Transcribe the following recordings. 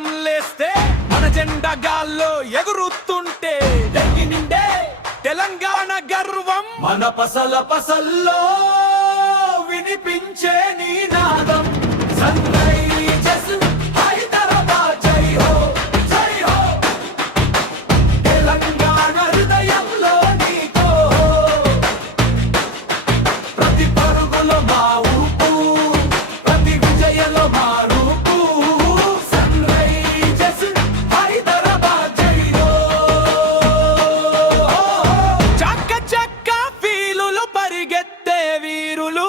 ఉదయం లేస్తే మన జెండా గాల్లో ఎగురుతుంటే నిండే తెలంగాణ గర్వం మన పసల పసల్లో వినిపించే నినాదం సన్ రైజర్స్ హైదరాబాద్ జై హో జై హో తెలంగాణ హృదయంలో నీతో ప్రతి పరుగులో మా ఊపు ప్రతి విజయంలో మా రూపు సన్ రైజర్స్ హైదరాబాద్ జై హో చక్క చక్క ఫీలులు పరిగెత్తే వీరులు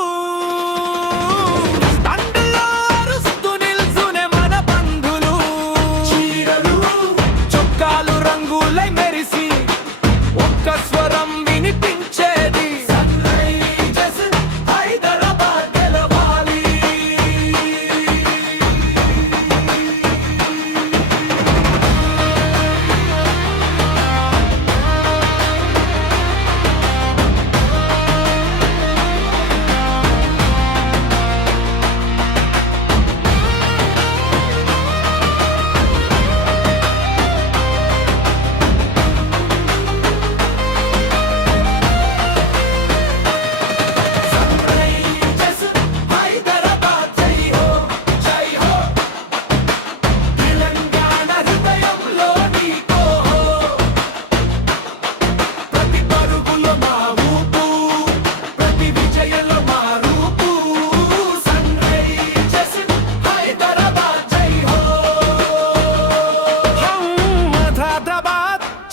స్వరం వినిపించేది సన్ రైజర్స్ హైదరాబాద్ గెలవాలి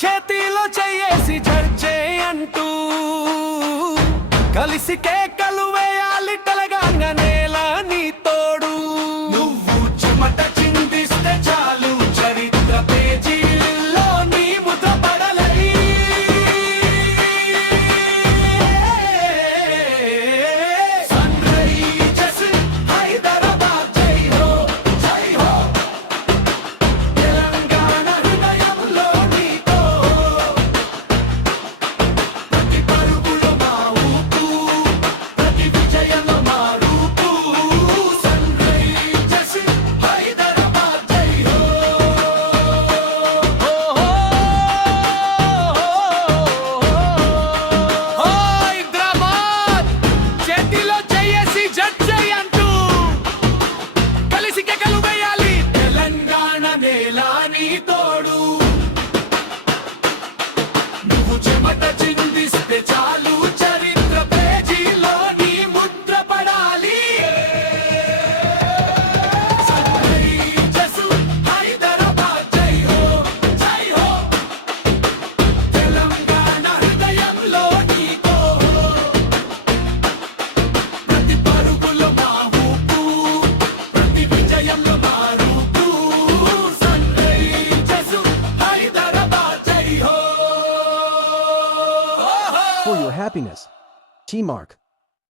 చేతిలో చేసి జడ్జే అంటూ కలిసి కేకలు వేయాలి తెలంగాణ నేల నీ తోడు నువ్వు చెమట చిందిస్తే చాలు చరిత్ర పేజీల్లో నీ ముద్ర పడలై సన్ రైజర్స్ హైదరాబాద్ జై హో జై హో తెలంగాణ హృదయంలో నీతో ప్రతి పరుగులో మా ఊపు ప్రతి విజయంలో మా రూపు సన్ రైజర్స్ హైదరాబాద్ జై హో హైదరాబాద్ చేతిలో చేసి జడ్జై అంటూ కలిసి కేకలు వేయాలి తెలంగాణ నేల నీ తోడు నువ్వు చెమట చిందిస్తే చాలు చరిత్ర పేజీలో నీ ముద్ర పడాలి సన్ రైజర్స్ హైదరాబాద్ జై హో జై హో తెలంగాణ హృదయంలో నీతో ప్రతి పరుగులో మా ఊపు ప్రతి విజయంలో మా రూపు సన్ రైజర్స్ హైదరాబాద్ జై హో For your happiness. T-Mark.